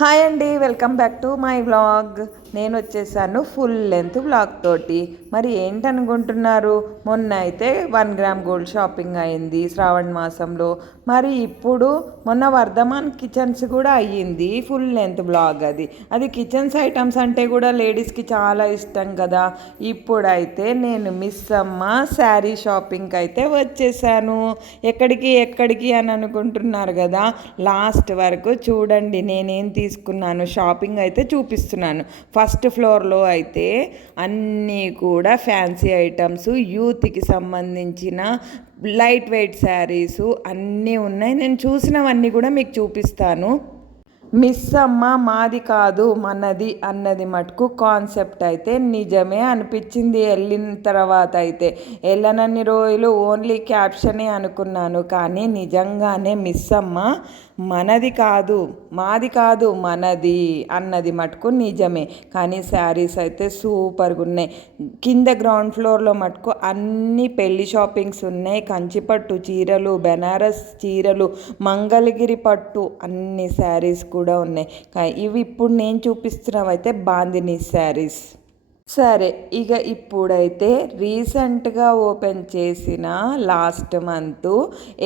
Hi అండి, welcome back to my vlog. నేను వచ్చేసాను ఫుల్ లెంత్ వ్లాగ్ తోటి. మరి ఏంటనుకుంటున్నారు, మొన్న అయితే 1 గ్రామ్ గోల్డ్ షాపింగ్ అయింది శ్రావణ మాసంలో. మరి ఇప్పుడు మొన్న వర్ధమాన్ కిచెన్స్ కూడా అయ్యింది ఫుల్ లెంత్ వ్లాగ్. అది కిచెన్స్ ఐటమ్స్ అంటే కూడా లేడీస్కి చాలా ఇష్టం కదా. ఇప్పుడైతే నేను మిస్ అమ్మ శారీ షాపింగ్కి అయితే వచ్చేసాను. ఎక్కడికి అని అనుకుంటున్నారు కదా, లాస్ట్ వరకు చూడండి నేనేం తీసుకున్నాను. షాపింగ్ అయితే చూపిస్తున్నాను. ఫస్ట్ ఫ్లోర్లో అయితే అన్నీ కూడా ఫ్యాన్సీ ఐటమ్స్, యూత్కి సంబంధించిన లైట్ వెయిట్ శారీసు అన్నీ ఉన్నాయి. నేను చూసినవన్నీ కూడా మీకు చూపిస్తాను. మిస్ అమ్మ మాది కాదు మనది అన్నది మటుకు కాన్సెప్ట్ అయితే నిజమే అనిపించింది. వెళ్ళిన తర్వాత అయితే వెళ్ళనన్ని రోజులు ఓన్లీ క్యాప్షనే అనుకున్నాను, కానీ నిజంగానే మిస్ అమ్మ మనది కాదు మాది కాదు మనది అన్నది మటుకు నిజమే. కానీ శారీస్ అయితే సూపర్గా ఉన్నాయి. కింద గ్రౌండ్ ఫ్లోర్లో మటుకు అన్ని పెళ్లి షాపింగ్స్ ఉన్నాయి. కంచిపట్టు చీరలు, బెనారస్ చీరలు, మంగళగిరి పట్టు అన్ని శారీస్ కూడా ఉన్నాయి. ఇవి ఇప్పుడు నేను చూపిస్తున్నవైతే బాందినీ శారీస్. సరే, ఇక ఇప్పుడైతే రీసెంట్గా ఓపెన్ చేసిన లాస్ట్ మంత్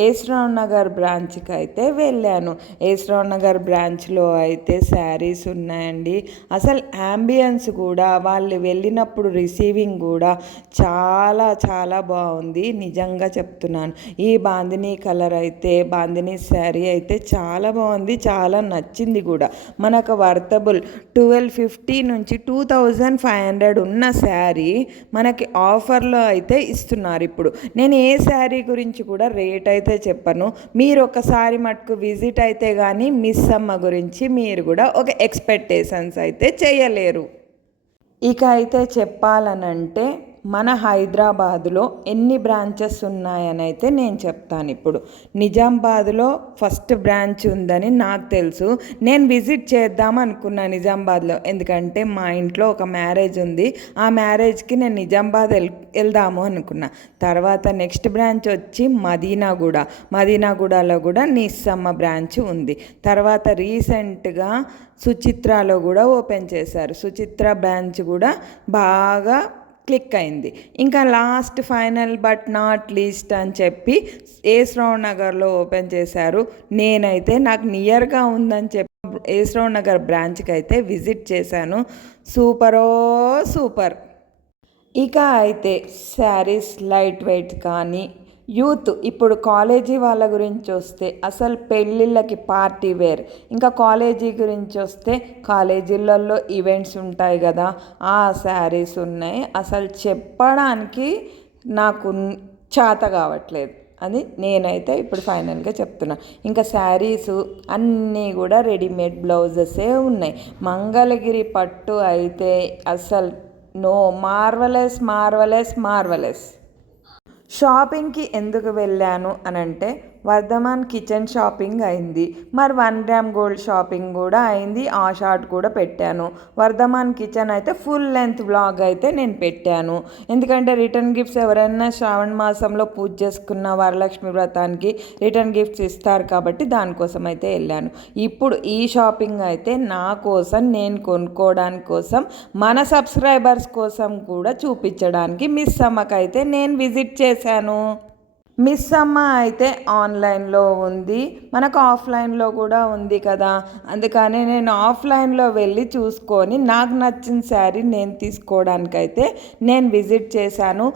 ఏస్రావ్ నగర్ బ్రాంచ్కి అయితే వెళ్ళాను. ఏస్రావ్ నగర్ బ్రాంచ్లో అయితే శారీస్ ఉన్నాయండి. అసలు యాంబియన్స్ కూడా, వాళ్ళు వెళ్ళినప్పుడు రిసీవింగ్ కూడా చాలా చాలా బాగుంది. నిజంగా చెప్తున్నాను. ఈ బాందినీ కలర్ అయితే, బాందినీ శారీ అయితే చాలా బాగుంది, చాలా నచ్చింది కూడా. మనకు వర్తబుల్ 1250 నుంచి 2500 ఉన్న శారీ మనకి ఆఫర్లో అయితే ఇస్తున్నారు. ఇప్పుడు నేను ఏ శారీ గురించి కూడా రేట్ అయితే చెప్పను. మీరు ఒకసారి మటుకు విజిట్ అయితే కానీ మిస్ అమ్మ గురించి మీరు కూడా ఒక ఎక్స్పెక్టేషన్స్ అయితే చేయలేరు. ఇక అయితే చెప్పాలనంటే మన హైదరాబాదులో ఎన్ని బ్రాంచెస్ ఉన్నాయని అయితే నేను చెప్తాను. ఇప్పుడు నిజామాబాద్లో ఫస్ట్ బ్రాంచ్ ఉందని నాకు తెలుసు. నేను విజిట్ చేద్దాం అనుకున్నా నిజామాబాద్లో, ఎందుకంటే మా ఇంట్లో ఒక మ్యారేజ్ ఉంది. ఆ మ్యారేజ్కి నేను నిజామాబాద్ వెళ్దాము అనుకున్నా. తర్వాత నెక్స్ట్ బ్రాంచ్ వచ్చి మదీనాగూడలో కూడా నిస్సమ్మ బ్రాంచ్ ఉంది. తర్వాత రీసెంట్గా సుచిత్రలో కూడా ఓపెన్ చేశారు. సుచిత్ర బ్రాంచ్ కూడా బాగా క్లిక్ అయింది. ఇంకా last final but not least అని చెప్పి ఏస్రావ్ నగర్లో ఓపెన్ చేశారు. నేనైతే నాకు నియర్గా ఉందని చెప్పి ఏస్రావ్ నగర్ బ్రాంచ్కి అయితే విజిట్ చేశాను. సూపర్. ఇక అయితే శారీస్ లైట్ వెయిట్ కానీ, యూత్ ఇప్పుడు కాలేజీ వాళ్ళ గురించి వస్తే అసలు పెళ్ళిళ్ళకి పార్టీ వేర్, ఇంకా కాలేజీ గురించి వస్తే కాలేజీలలో ఈవెంట్స్ ఉంటాయి కదా, ఆ శారీస్ ఉన్నాయి. అసలు చెప్పడానికి నాకు చేత కావట్లేదు. అది నేనైతే ఇప్పుడు ఫైనల్గా చెప్తున్నా. ఇంకా శారీసు అన్నీ కూడా రెడీమేడ్ బ్లౌజెసే ఉన్నాయి. మంగళగిరి పట్టు అయితే అసలు నో, మార్వలెస్. షాపింగ్కి ఎందుకు వెళ్ళాను అని అంటే, వర్ధమాన్ కిచెన్ షాపింగ్ అయింది. మరి 1 గ్రామ్ గోల్డ్ షాపింగ్ కూడా అయింది. ఆ షార్ట్ కూడా పెట్టాను. వర్ధమాన్ కిచెన్ అయితే ఫుల్ లెంత్ వ్లాగ్ అయితే నేను పెట్టాను. ఎందుకంటే రిటర్న్ గిఫ్ట్స్ ఎవరైనా శ్రావణ మాసంలో పూజ చేసుకున్న వరలక్ష్మి వ్రతానికి రిటర్న్ గిఫ్ట్స్ ఇస్తారు కాబట్టి దానికోసం అయితే వెళ్ళాను. ఇప్పుడు ఈ షాపింగ్ అయితే నా కోసం, నేను కొనుక్కోవడానికి కోసం, మన సబ్స్క్రైబర్స్ కోసం కూడా చూపించడానికి మిస్ అమ్మకైతే నేను విజిట్ చేశాను. మిస్ అమ్మ అయితే ఆన్లైన్లో ఉంది, మనకు ఆఫ్లైన్లో కూడా ఉంది కదా. అందుకని నేను ఆఫ్లైన్లో వెళ్ళి చూసుకొని నాకు నచ్చిన శారీ నేను తీసుకోవడానికైతే నేను విజిట్ చేశాను.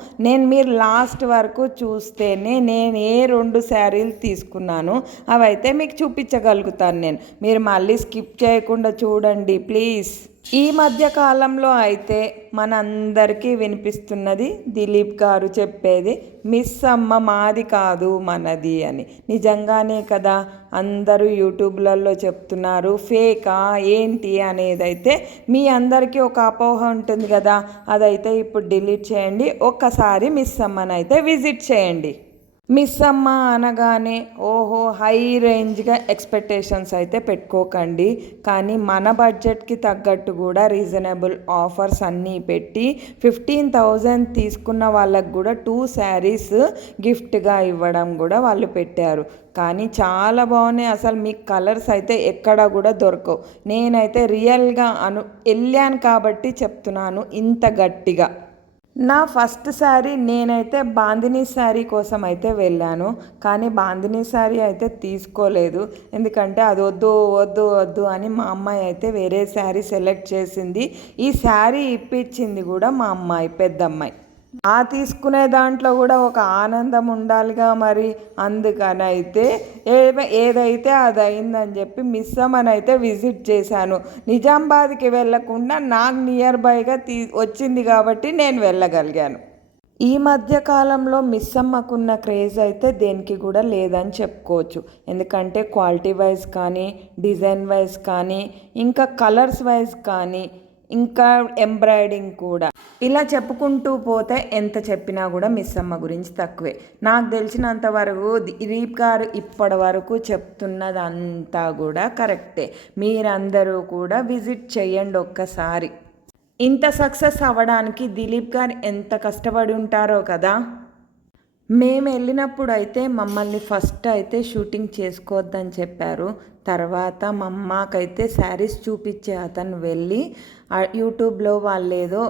మీరు లాస్ట్ వరకు చూస్తేనే నేను ఏ 2 శారీలు తీసుకున్నాను అవైతే మీకు చూపించగలుగుతాను. మీరు మళ్ళీ స్కిప్ చేయకుండా చూడండి ప్లీజ్. ఈ మధ్య కాలంలో అయితే మనందరికీ వినిపిస్తున్నది దిలీప్ గారు చెప్పేది మిస్ అమ్మ మాది కాదు మనది అని. నిజంగానే కదా, అందరూ యూట్యూబ్లలో చెప్తున్నారు. ఫేకా ఏంటి అనేది అయితే మీ అందరికీ ఒక అపోహ ఉంటుంది కదా, అదైతే ఇప్పుడు డిలీట్ చేయండి. ఒక్కసారి మిస్ అమ్మనైతే విజిట్ చేయండి. మిస్ అమ్మ అనగానే ఓహో హై రేంజ్గా ఎక్స్పెక్టేషన్స్ అయితే పెట్టుకోకండి. కానీ మన బడ్జెట్కి తగ్గట్టు కూడా రీజనబుల్ ఆఫర్స్ అన్నీ పెట్టి 15,000 తీసుకున్న వాళ్ళకు కూడా 2 శారీస్ గిఫ్ట్గా ఇవ్వడం కూడా వాళ్ళు పెట్టారు. కానీ చాలా బాగున్నాయి. అసలు మీకు కలర్స్ అయితే ఎక్కడ కూడా దొరకవు. నేనైతే రియల్గా వెళ్ళాను కాబట్టి చెప్తున్నాను ఇంత గట్టిగా. నా ఫస్ట్ శారీ నేనైతే బాందినీ శారీ కోసం అయితే వెళ్ళాను. కానీ బాందినీ శారీ అయితే తీసుకోలేదు. ఎందుకంటే అది వద్దు వద్దు వద్దు అని మా అమ్మాయి అయితే వేరే శారీ సెలెక్ట్ చేసింది. ఈ శారీ ఇప్పించింది కూడా మా అమ్మాయి, పెద్దమ్మాయి. తీసుకునే దాంట్లో కూడా ఒక ఆనందం ఉండాలిగా మరి. అందుకని అయితే ఏదైతే అది అయిందని చెప్పి మిస్ అమ్మని అయితే విజిట్ చేశాను. నిజామాబాద్కి వెళ్ళకుండా నాకు నియర్ బైగా వచ్చింది కాబట్టి నేను వెళ్ళగలిగాను. ఈ మధ్య కాలంలో మిస్ అమ్మకున్న క్రేజ్ అయితే దేనికి కూడా లేదని చెప్పుకోవచ్చు. ఎందుకంటే క్వాలిటీ వైజ్ కానీ, డిజైన్ వైజ్ కానీ, ఇంకా కలర్స్ వైజ్ కానీ, ఇంకా ఎంబ్రాయిడింగ్ కూడా, ఇలా చెప్పుకుంటూ పోతే ఎంత చెప్పినా కూడా మిస్ అమ్మ గురించి తక్కువే. నాకు తెలిసినంత వరకు దిలీప్ గారు ఇప్పటి వరకు చెప్తున్నదంతా కూడా కరెక్టే. మీరందరూ కూడా విజిట్ చేయండి ఒక్కసారి. ఇంత సక్సెస్ అవ్వడానికి దిలీప్ గారు ఎంత కష్టపడి ఉంటారో కదా. మేము వెళ్ళినప్పుడు అయితే మమ్మల్ని ఫస్ట్ అయితే షూటింగ్ చేసుకోవద్దని చెప్పారు. తర్వాత మా అమ్మకైతే శారీస్ చూపించే అతను వెళ్ళి యూట్యూబ్లో వాళ్ళు ఏదో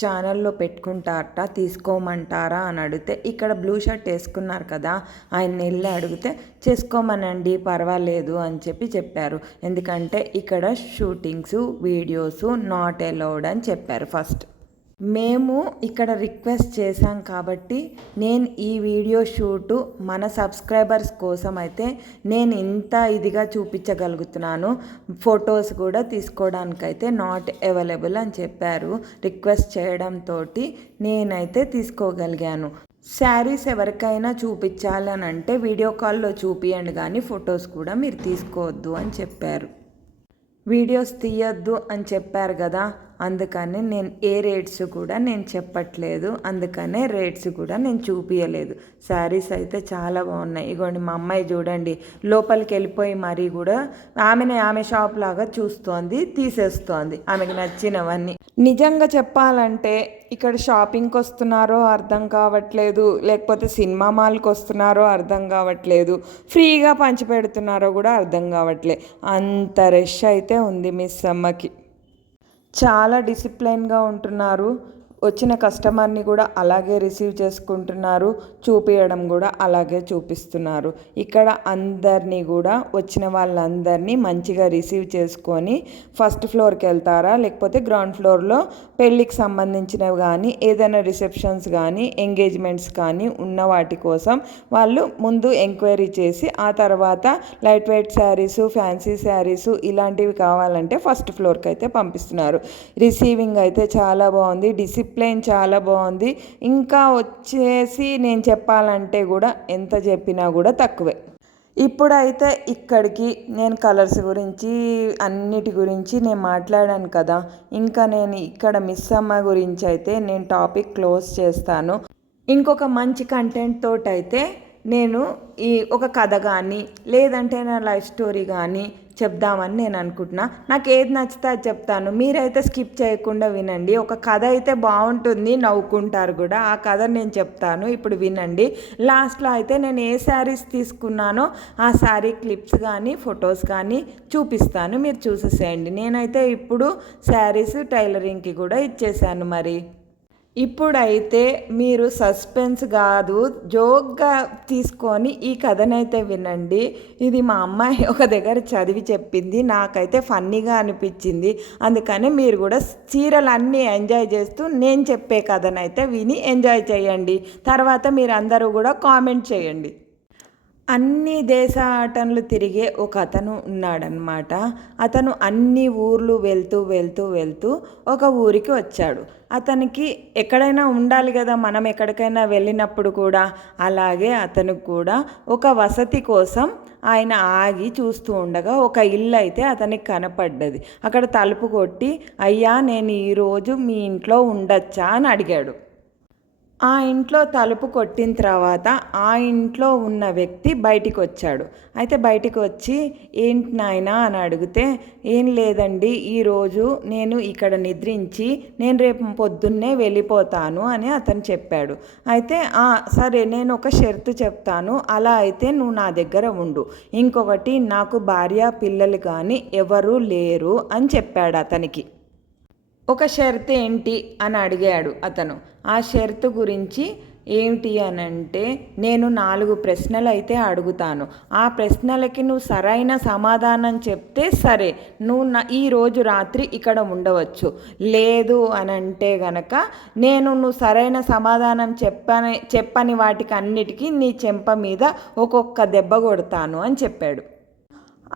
ఛానల్లో పెట్టుకుంటారట, తీసుకోమంటారా అని అడిగితే, ఇక్కడ బ్లూ షర్ట్ వేసుకున్నారు కదా ఆయన వెళ్ళి అడిగితే చేసుకోమనండి పర్వాలేదు అని చెప్పారు. ఎందుకంటే ఇక్కడ షూటింగ్స్ వీడియోస్ నాట్ అలౌడ్ అని చెప్పారు ఫస్ట్. మేము ఇక్కడ రిక్వెస్ట్ చేశాం కాబట్టి నేను ఈ వీడియో షూటు మన సబ్స్క్రైబర్స్ కోసం అయితే నేను ఇంత ఇదిగా చూపించగలుగుతున్నాను. ఫొటోస్ కూడా తీసుకోవడానికైతే నాట్ అవైలబుల్ అని చెప్పారు. రిక్వెస్ట్ చేయడంతో నేనైతే తీసుకోగలిగాను. శారీస్ ఎవరికైనా చూపించాలని అంటే వీడియో కాల్లో చూపియండి, కానీ ఫొటోస్ కూడా మీరు తీసుకోవద్దు అని చెప్పారు. వీడియోస్ తీయొద్దు అని చెప్పారు కదా, అందుకని నేను ఏ రేట్స్ కూడా నేను చెప్పట్లేదు. అందుకనే రేట్స్ కూడా నేను చూపించలేదు. శారీస్ అయితే చాలా బాగున్నాయి. ఇగోండి మా అమ్మాయి చూడండి, లోపలికి వెళ్ళిపోయి మరీ కూడా ఆమె షాప్ లాగా చూస్తోంది, తీసేస్తోంది ఆమెకు నచ్చినవన్నీ. నిజంగా చెప్పాలంటే ఇక్కడ షాపింగ్కి వస్తున్నారో అర్థం కావట్లేదు, లేకపోతే సినిమా మాల్కి వస్తున్నారో అర్థం కావట్లేదు, ఫ్రీగా పంచిపెడుతున్నారో కూడా అర్థం కావట్లేదు. అంత రష్ అయితే ఉంది మిస్ అమ్మకి. చాలా డిసిప్లైన్గా ఉంటున్నారు. వచ్చిన కస్టమర్ని కూడా అలాగే రిసీవ్ చేసుకుంటున్నారు, చూపించడం కూడా అలాగే చూపిస్తున్నారు. ఇక్కడ అందరినీ కూడా వచ్చిన వాళ్ళందరినీ మంచిగా రిసీవ్ చేసుకొని ఫస్ట్ ఫ్లోర్కి వెళ్తారా, లేకపోతే గ్రౌండ్ ఫ్లోర్లో పెళ్ళికి సంబంధించినవి కానీ ఏదైనా రిసెప్షన్స్ కానీ ఎంగేజ్మెంట్స్ కానీ ఉన్న వాటి కోసం వాళ్ళు ముందు ఎంక్వైరీ చేసి ఆ తర్వాత light weight saris, fancy saris ఇలాంటివి కావాలంటే ఫస్ట్ ఫ్లోర్కి అయితే పంపిస్తున్నారు. రిసీవింగ్ అయితే చాలా బాగుంది, డిసిప్లైన్ చాలా బాగుంది. ఇంకా వచ్చేసి నేను చెప్పాలంటే కూడా ఎంత చెప్పినా కూడా తక్కువే. ఇప్పుడైతే ఇక్కడికి నేను కలర్స్ గురించి అన్నిటి గురించి నేను మాట్లాడాను కదా, ఇంకా నేను ఇక్కడ మిస్ అమ్మ గురించి అయితే నేను టాపిక్ క్లోజ్ చేస్తాను. ఇంకొక మంచి కంటెంట్ తోటైతే నేను ఈ ఒక కథ కానీ లేదంటే నా లైఫ్ స్టోరీ కానీ చెప్దామని నేను అనుకుంటున్నా. నాకు ఏది నచ్చితే అది చెప్తాను, మీరైతే స్కిప్ చేయకుండా వినండి. ఒక కథ అయితే బాగుంటుంది, నవ్వుకుంటారు కూడా. ఆ కథ నేను చెప్తాను, ఇప్పుడు వినండి. లాస్ట్లో అయితే నేను ఏ శారీస్ తీసుకున్నానో ఆ శారీ క్లిప్స్ కానీ ఫొటోస్ కానీ చూపిస్తాను, మీరు చూసేసేయండి. నేనైతే ఇప్పుడు శారీస్ టైలరింగ్కి కూడా ఇచ్చేసాను. మరి ఇప్పుడైతే మీరు సస్పెన్స్ కాదు జోక్గా తీసుకొని ఈ కథనైతే వినండి. ఇది మా అమ్మాయి ఒక దగ్గర చదివి చెప్పింది, నాకైతే ఫన్నీగా అనిపించింది. అందుకని మీరు కూడా సీరియల్ అన్నీ ఎంజాయ్ చేస్తూ నేను చెప్పే కథనైతే విని ఎంజాయ్ చేయండి. తర్వాత మీరు అందరూ కూడా కామెంట్ చేయండి. అన్ని దేశాటనలు తిరిగే ఒక అతను ఉన్నాడనమాట. అతను అన్ని ఊర్లు వెళ్తూ వెళ్తూ వెళ్తూ ఒక ఊరికి వచ్చాడు. అతనికి ఎక్కడైనా ఉండాలి కదా మనం ఎక్కడికైనా వెళ్ళినప్పుడు కూడా. అలాగే అతనికి కూడా ఒక వసతి కోసం ఆయన ఆగి చూస్తూ ఉండగా ఒక ఇల్లు అయితే అతనికి కనపడ్డది. అక్కడ తలుపు కొట్టి, అయ్యా నేను ఈరోజు మీ ఇంట్లో ఉండొచ్చా అని అడిగాడు. ఆ ఇంట్లో తలుపు కొట్టిన తర్వాత ఆ ఇంట్లో ఉన్న వ్యక్తి బయటికి వచ్చాడు. అయితే బయటికి వచ్చి ఏంటి నాయనా అని అడిగితే, ఏం లేదండి, ఈరోజు నేను ఇక్కడ నిద్రించి నేను రేపు పొద్దున్నే వెళ్ళిపోతాను అని అతను చెప్పాడు. అయితే సరే, నేను ఒక షరతు చెప్తాను, అలా అయితే నువ్వు నా దగ్గర ఉండు. ఇంకొకటి, నాకు భార్య పిల్లలు కానీ ఎవరూ లేరు అని చెప్పాడు అతనికి. ఒక షరతు ఏంటి అని అడిగాడు అతను. ఆ షరతు గురించి ఏమిటి అని అంటే, నేను 4 ప్రశ్నలు అయితే అడుగుతాను. ఆ ప్రశ్నలకి నువ్వు సరైన సమాధానం చెప్తే సరే, నువ్వు ఈరోజు రాత్రి ఇక్కడ ఉండవచ్చు. లేదు అని అంటే గనక నువ్వు సరైన సమాధానం చెప్పని వాటికి అన్నిటికీ నీ చెంప మీద ఒక్కొక్క దెబ్బ కొడతాను అని చెప్పాడు.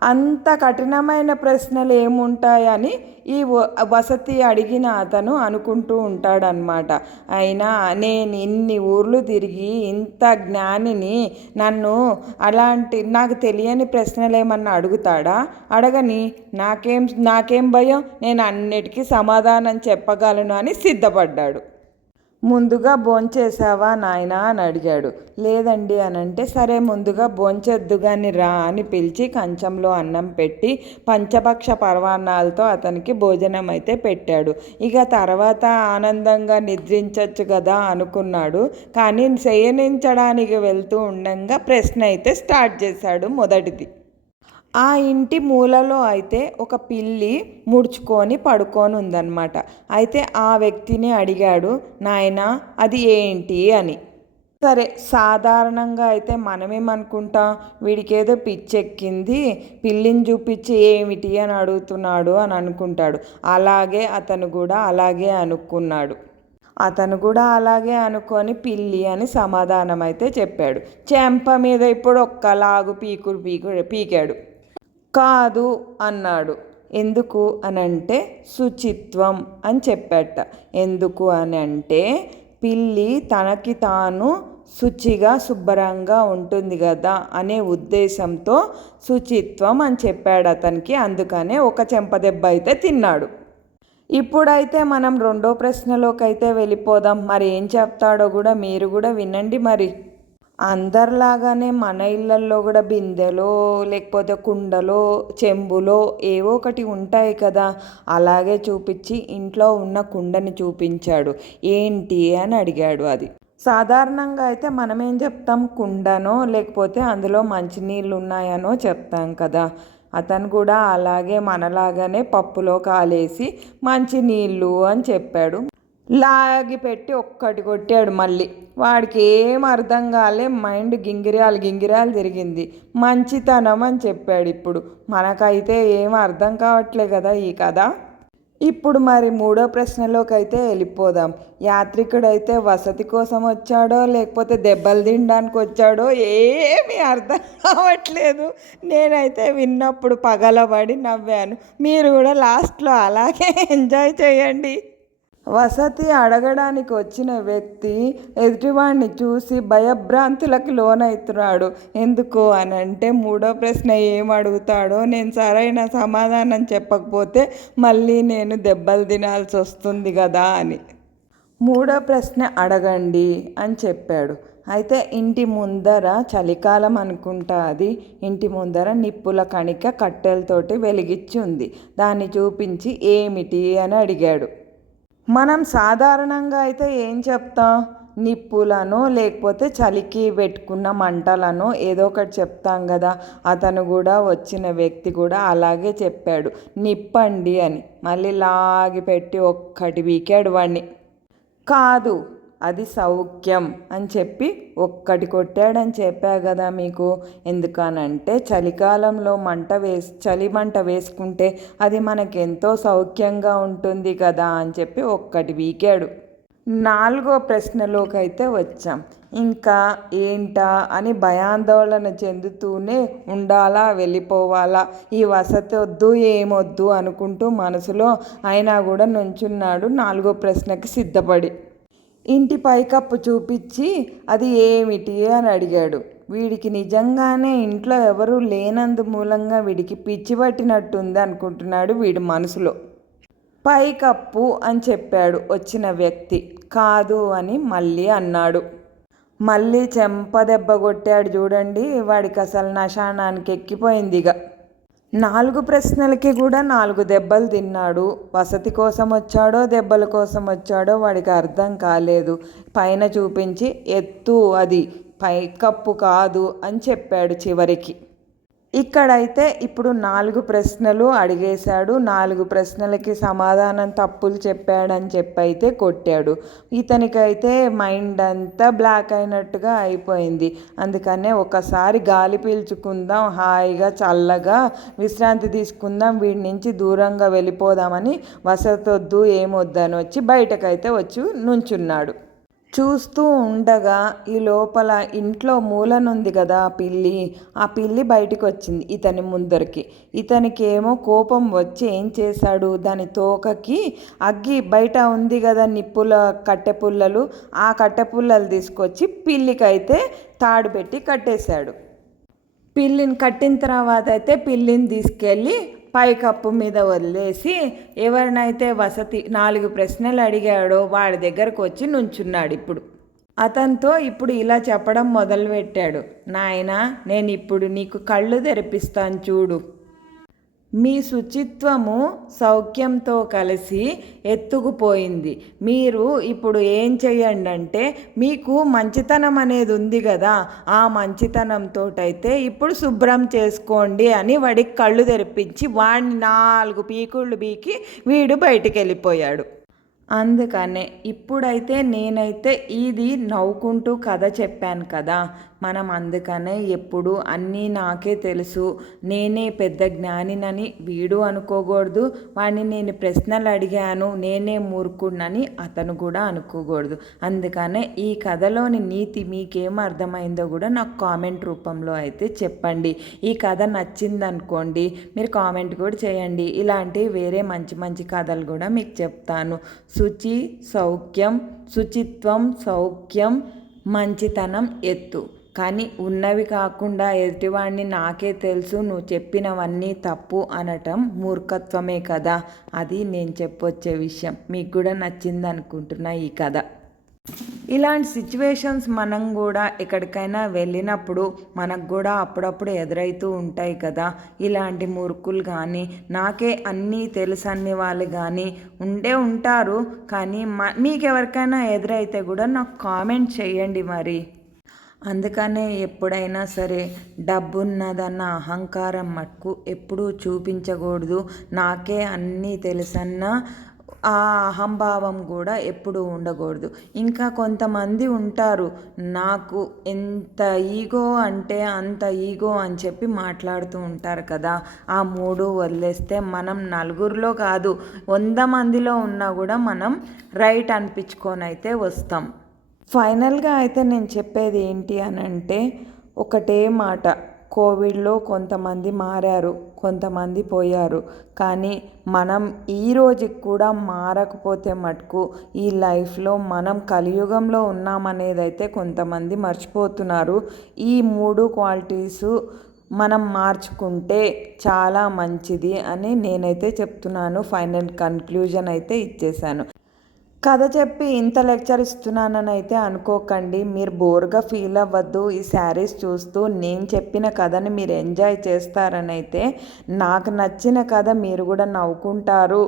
అంత కఠినమైన ప్రశ్నలు ఏముంటాయని ఈ వసతి అడిగిన అతను అనుకుంటూ ఉంటాడనమాట. అయినా నేను ఇన్ని ఊర్లు తిరిగి ఇంత జ్ఞానిని నన్ను నాకు తెలియని ప్రశ్నలు ఏమన్నా అడుగుతాడా? అడగని, నాకేం భయం, నేను అన్నిటికీ సమాధానం చెప్పగలను అని సిద్ధపడ్డాడు. ముందుగా భోంచేసావా నాయనా అని అడిగాడు. లేదండి అని అంటే, సరే ముందుగా భోంచేద్దుగాని రా అని పిలిచి కంచంలో అన్నం పెట్టి పంచభక్ష పరమాన్నాలతో అతనికి భోజనం అయితే పెట్టాడు. ఇక తర్వాత ఆనందంగా నిద్రించవచ్చు కదా అనుకున్నాడు. కానీ శయనించడానికి వెళ్తూ ఉండగా ప్రశ్న అయితే స్టార్ట్ చేశాడు. మొదటిది, ఆ ఇంటి మూలలో అయితే ఒక పిల్లి ముడుచుకొని పడుకొని ఉందన్నమాట. అయితే ఆ వ్యక్తిని అడిగాడు, నాయనా అది ఏంటి అని. సరే, సాధారణంగా అయితే మనమేమనుకుంటాం, వీడికి ఏదో పిచ్చెక్కింది, పిల్లిని చూపించి ఏమిటి అని అడుగుతున్నాడు అని అనుకుంటాడు. అలాగే అతను కూడా అలాగే అనుకొని పిల్లి అని సమాధానం అయితే చెప్పాడు. చెంప మీద ఇప్పుడు ఒక్కలాగు పీకాడు. కాదు అన్నాడు. ఎందుకు అని అంటే, శుచిత్వం అని చెప్పాట. ఎందుకు అని అంటే, పిల్లి తనకి తాను శుచిగా శుభ్రంగా ఉంటుంది కదా అనే ఉద్దేశంతో శుచిత్వం అని చెప్పాడు అతనికి. అందుకనే ఒక చెంపదెబ్బ అయితే తిన్నాడు. ఇప్పుడైతే మనం 2వ ప్రశ్నలోకి అయితే వెళ్ళిపోదాం. మరి ఏం చెప్తాడో కూడా మీరు కూడా వినండి. మరి అందరిలాగానే మన ఇళ్ళల్లో కూడా బిందెలో లేకపోతే కుండలో చెంబులో ఏవో ఒకటి ఉంటాయి కదా. అలాగే చూపించి ఇంట్లో ఉన్న కుండని చూపించాడు. ఏంటి అని అడిగాడు. అది సాధారణంగా అయితే మనం ఏం చెప్తాం, కుండనో లేకపోతే అందులో మంచినీళ్ళు ఉన్నాయనో చెప్తాం కదా. అతను కూడా అలాగే మనలాగానే పప్పులో కాలేసి మంచినీళ్ళు అని చెప్పాడు. లాగి పెట్టి ఒక్కటి కొట్టాడు. మళ్ళీ వాడికి ఏం అర్థం కాలే, మైండ్ గింగిరాలు తిరిగింది. మంచితనం అని చెప్పాడు. ఇప్పుడు మనకైతే ఏం అర్థం కావట్లే కదా ఈ కథ. ఇప్పుడు మరి 3వ ప్రశ్నలోకి అయితే వెళ్ళిపోదాం. యాత్రికుడైతే వసతి కోసం వచ్చాడో లేకపోతే దెబ్బలు తినడానికి వచ్చాడో ఏమీ అర్థం కావట్లేదు. నేనైతే విన్నప్పుడు పగలబడి నవ్వాను. మీరు కూడా లాస్ట్లో అలాగే ఎంజాయ్ చేయండి. వసతి అడగడానికి వచ్చిన వ్యక్తి ఎదుటివాడిని చూసి భయభ్రాంతులకు లోనవుతున్నాడు. ఎందుకు అని అంటే, 3వ ప్రశ్న ఏం అడుగుతాడో నేను సరైన సమాధానం చెప్పకపోతే మళ్ళీ నేను దెబ్బలు తినాల్సి వస్తుంది కదా అని. 3వ ప్రశ్న అడగండి అని చెప్పాడు. అయితే ఇంటి ముందర, చలికాలం అనుకుంటా అది, ఇంటి ముందర నిప్పుల కణిక కట్టెలతోటి వెలిగించి ఉంది. దాన్ని చూపించి ఏమిటి అని అడిగాడు. మనం సాధారణంగా అయితే ఏం చెప్తాం, నిప్పులను లేకపోతే చలికి పెట్టుకున్న మంటలను ఏదో ఒకటి చెప్తాం కదా. అతను కూడా, వచ్చిన వ్యక్తి కూడా అలాగే చెప్పాడు, నిప్పండి అని. మళ్ళీ లాగి పెట్టి ఒక్కటి వీకాడు వాడిని. కాదు, అది సౌఖ్యం అని చెప్పి ఒక్కటి కొట్టాడని చెప్పా కదా మీకు. ఎందుకనంటే చలికాలంలో చలి మంట వేసుకుంటే అది మనకెంతో సౌఖ్యంగా ఉంటుంది కదా అని చెప్పి ఒక్కటి వీకాడు. 4వ ప్రశ్నలోకి అయితే వచ్చాం. ఇంకా ఏంటా అని భయాందోళన చెందుతూనే ఉండాలా వెళ్ళిపోవాలా, ఈ వసతి వద్దు ఏమొద్దు అనుకుంటూ మనసులో అయినా కూడా నుంచున్నాడు 4వ ప్రశ్నకి సిద్ధపడి. ఇంటి పైకప్పు చూపించి అది ఏమిటి అని అడిగాడు. వీడికి నిజంగానే ఇంట్లో ఎవరూ లేనందు మూలంగా వీడికి పిచ్చి పట్టినట్టుంది అనుకుంటున్నాడు వీడి మనసులో. పైకప్పు అని చెప్పాడు వచ్చిన వ్యక్తి. కాదు అని మళ్ళీ అన్నాడు. మళ్ళీ చెంపదెబ్బ కొట్టాడు చూడండి. వాడికి అసలు నశానానికి ఎక్కిపోయింది. ఇక 4 ప్రశ్నలకి కూడా 4 దెబ్బలు తిన్నాడు. వసతి కోసం వచ్చాడో దెబ్బల కోసం వచ్చాడో వాడికి అర్థం కాలేదు. పైన చూపించి ఎత్తు, అది పైకప్పు కాదు అని చెప్పాడు చివరికి. ఇక్కడైతే ఇప్పుడు 4 ప్రశ్నలు అడిగేశాడు. 4 ప్రశ్నలకి సమాధానం తప్పులు చెప్పాడని చెప్పైతే కొట్టాడు. ఇతనికైతే మైండ్ అంతా బ్లాక్ అయినట్టుగా అయిపోయింది. అందుకనే ఒకసారి గాలి పీల్చుకుందాం, హాయిగా చల్లగా విశ్రాంతి తీసుకుందాం, వీడి నుంచి దూరంగా వెళ్ళిపోదామని వసతొద్దు ఏమొద్దని వచ్చి బయటకైతే వచ్చి నుంచున్నాడు. చూస్తూ ఉండగా ఈ లోపల ఇంట్లో మూలనుంది కదా పిల్లి, ఆ పిల్లి బయటికి వచ్చింది ఇతని ముందరికి. ఇతనికి ఏమో కోపం వచ్చి ఏం చేశాడు, దాని తోకకి అగ్గి బయట ఉంది కదా నిప్పుల కట్టెపుల్లలు, ఆ కట్టెపుల్లలు తీసుకొచ్చి పిల్లికైతే తాడు పెట్టి కట్టేశాడు. పిల్లిని కట్టిన తర్వాత అయితే పిల్లిని తీసుకెళ్ళి పైకప్పు మీద వదిలేసి ఎవరినైతే వసతి 4 ప్రశ్నలు అడిగాడో వాడి దగ్గరకు వచ్చి నుంచున్నాడు. అతనితో ఇప్పుడు ఇలా చెప్పడం మొదలుపెట్టాడు. నాయనా, నేను ఇప్పుడు నీకు కళ్ళు తెరిపిస్తాను చూడు. మీ శుచిత్వము సౌఖ్యంతో కలిసి ఎత్తుకుపోయింది. మీరు ఇప్పుడు ఏం చెయ్యండి అంటే, మీకు మంచితనం అనేది ఉంది కదా, ఆ మంచితనంతో అయితే ఇప్పుడు శుభ్రం చేసుకోండి అని వాడికి కళ్ళు తెరిపించి వాడిని 4 పీకుళ్ళు పీకి వీడు బయటికి వెళ్ళిపోయాడు. అందుకనే ఇప్పుడైతే నేనైతే ఇది నవ్వుకుంటూ కథ చెప్పాను కదా, మనం అందుకనే ఎప్పుడు అన్నీ నాకే తెలుసు, నేనే పెద్ద జ్ఞానినని వీడు అనుకోకూడదు, వాడిని నేను ప్రశ్నలు అడిగాను నేనే మూర్ఖుడినని అతను కూడా అనుకోకూడదు. అందుకనే ఈ కథలోని నీతి మీకేం అర్థమైందో కూడా నాకు కామెంట్ రూపంలో అయితే చెప్పండి. ఈ కథ నచ్చిందనుకోండి మీరు కామెంట్ కూడా చేయండి. ఇలాంటి వేరే మంచి మంచి కథలు కూడా మీకు చెప్తాను. శుచి సౌఖ్యం, శుచిత్వం సౌఖ్యం, మంచితనం ఎత్తు. కానీ ఉన్నవి కాకుండా ఎదుటివాడిని నాకే తెలుసు, నువ్వు చెప్పినవన్నీ తప్పు అనటం మూర్ఖత్వమే కదా. అది నేను చెప్పొచ్చే విషయం. మీకు కూడా నచ్చింది అనుకుంటున్నా ఈ కథ. ఇలాంటి సిచ్యువేషన్స్ మనం కూడా ఎక్కడికైనా వెళ్ళినప్పుడు మనకు కూడా అప్పుడప్పుడు ఎదురవుతూ ఉంటాయి కదా. ఇలాంటి మూర్ఖులు కానీ, నాకే అన్నీ తెలుసని వాళ్ళు కానీ ఉంటారు. కానీ మీకు ఎవరికైనా ఎదురైతే కూడా నాకు కామెంట్ చేయండి మరి. అందుకనే ఎప్పుడైనా సరే డబ్బున్నదన్న అహంకారం మటుకు ఎప్పుడూ చూపించకూడదు. నాకే అన్నీ తెలుసన్న ఆ అహంభావం కూడా ఎప్పుడూ ఉండకూడదు. ఇంకా కొంతమంది ఉంటారు, నాకు ఎంత ఈగో అంటే అంత ఈగో అని చెప్పి మాట్లాడుతూ ఉంటారు కదా. ఆ 3 వదిలేస్తే మనం నలుగురిలో కాదు 100 మందిలో ఉన్నా కూడా మనం రైట్ అనిపించుకొని అయితే వస్తాం. ఫైనల్గా అయితే నేను చెప్పేది ఏంటి అని అంటే ఒకటే మాట, కోవిడ్లో కొంతమంది మారారు, కొంతమంది పోయారు. కానీ మనం ఈ రోజుకి కూడా మారకపోతే మటుకు ఈ లైఫ్లో మనం కలియుగంలో ఉన్నామనేది అయితే కొంతమంది మర్చిపోతున్నారు. ఈ 3 క్వాలిటీసు మనం మార్చుకుంటే చాలా మంచిది అని నేనైతే చెప్తున్నాను. ఫైనల్ కన్క్లూజన్ అయితే ఇచ్చేసాను. కథ చెప్పి ఇంత లెక్చర్ ఇస్తున్నానని అయితే అనుకోకండి. మీరు బోర్గా ఫీల్ అవ్వద్దు. ఈ శారీస్ చూస్తూ నేను చెప్పిన కథని మీరు ఎంజాయ్ చేస్తారని అయితే, నాకు నచ్చిన కథ మీరు కూడా నవ్వుకుంటారు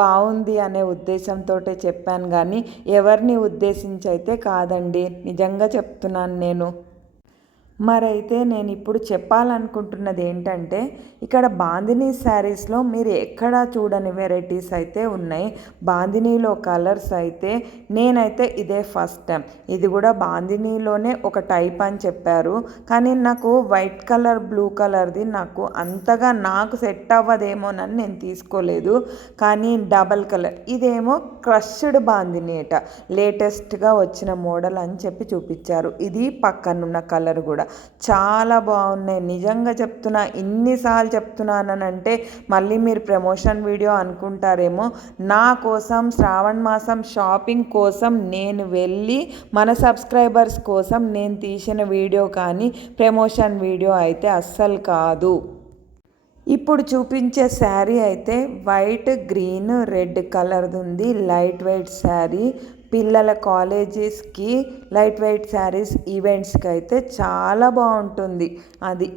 బాగుంది అనే ఉద్దేశంతో చెప్పాను కానీ ఎవరిని ఉద్దేశించి అయితే కాదండి. నిజంగా చెప్తున్నాను నేను. మరైతే నేను ఇప్పుడు చెప్పాలనుకుంటున్నది ఏంటంటే, ఇక్కడ బాందినీ శారీస్లో మీరు ఎక్కడా చూడని వెరైటీస్ అయితే ఉన్నాయి. బాందినీలో కలర్స్ అయితే నేనైతే ఇదే ఫస్ట్ టైం. ఇది కూడా బాందినీలోనే ఒక టైప్ అని చెప్పారు. కానీ నాకు వైట్ కలర్ బ్లూ కలర్ది నాకు అంతగా నాకు సెట్ అవ్వదేమోనని నేను తీసుకోలేదు. కానీ డబల్ కలర్ ఇదేమో క్రష్డ్ బాందినీట, లేటెస్ట్గా వచ్చిన మోడల్ అని చెప్పి చూపించారు. ఇది పక్కనున్న కలర్ కూడా చాలా బాగున్నాయి. నిజంగా చెప్తున్నా, ఇన్నిసార్లు చెప్తున్నానంటే మళ్ళీ మీరు ప్రమోషన్ వీడియో అనుకుంటారేమో. నా కోసం శ్రావణ మాసం షాపింగ్ కోసం నేను వెళ్ళి మన సబ్స్క్రైబర్స్ కోసం నేను తీసిన వీడియో కానీ ప్రమోషన్ వీడియో అయితే అస్సలు కాదు. ఇప్పుడు చూపించే శారీ అయితే వైట్ గ్రీన్ రెడ్ కలర్ది ఉంది. లైట్ వెయిట్ శారీ, పిల్లల కాలేజెస్కి లైట్ వెయిట్ శారీస్ ఈవెంట్స్కి అయితే చాలా బాగుంటుంది. అది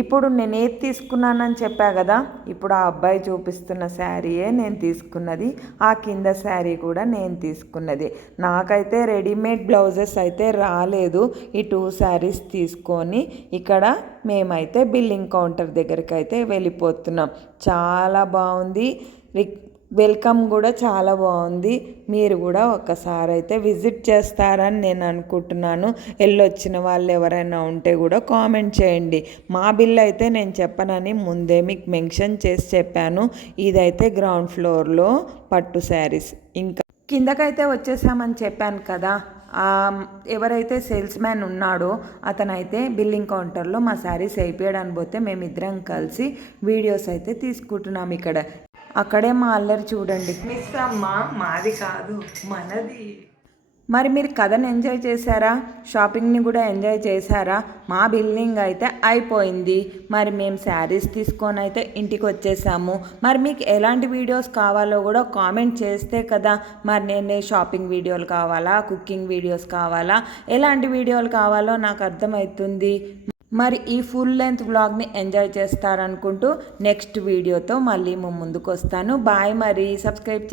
ఇప్పుడు నేను ఏది తీసుకున్నానని చెప్పా కదా, ఇప్పుడు ఆ అబ్బాయి చూపిస్తున్న శారీయే నేను తీసుకున్నది. ఆ కింద శారీ కూడా నేను తీసుకున్నది. నాకైతే రెడీమేడ్ బ్లౌజెస్ అయితే రాలేదు. ఈ 2 శారీస్ తీసుకొని ఇక్కడ మేమైతే బిల్లింగ్ కౌంటర్ దగ్గరికి అయితే వెళ్ళిపోతున్నాం. చాలా బాగుంది. వెల్కమ్ కూడా చాలా బాగుంది. మీరు కూడా ఒకసారి అయితే విజిట్ చేస్తారని నేను అనుకుంటున్నాను. వెళ్ళొచ్చిన వాళ్ళు ఎవరైనా ఉంటే కూడా కామెంట్ చేయండి. మా బిల్ అయితే నేను చెప్పనని ముందే మీకు మెన్షన్ చేసి చెప్పాను. ఇదైతే గ్రౌండ్ ఫ్లోర్లో పట్టు శారీస్. ఇంకా కిందకైతే వచ్చేసామని చెప్పాను కదా, ఎవరైతే సేల్స్ మ్యాన్ ఉన్నాడో అతనైతే బిల్లింగ్ కౌంటర్లో మా శారీస్ అయిపోయాడని పోతే మేమిద్దరం కలిసి వీడియోస్ అయితే తీసుకుంటున్నాం. అక్కడే మా అల్లరి చూడండి. మిస్ అమ్మ మాది కాదు మనది. మరి మీరు కథను ఎంజాయ్ చేశారా? షాపింగ్ని కూడా ఎంజాయ్ చేశారా? మా బిల్లింగ్ అయితే అయిపోయింది. మరి మేము శారీస్ తీసుకొని అయితే ఇంటికి వచ్చేసాము. మరి మీకు ఎలాంటి వీడియోస్ కావాలో కూడా కామెంట్ చేస్తే కదా మరి నేను షాపింగ్ వీడియోలు కావాలా, కుకింగ్ వీడియోస్ కావాలా, ఎలాంటి వీడియోలు కావాలో నాకు అర్థమవుతుంది. మరి ఈ ఫుల్ లెంత్ వ్లాగ్ని ఎంజాయ్ చేస్తారనుకుంటూ నెక్స్ట్ వీడియోతో మళ్ళీ ముందుకు వస్తాను. బాయ్. మరి సబ్స్క్రైబ్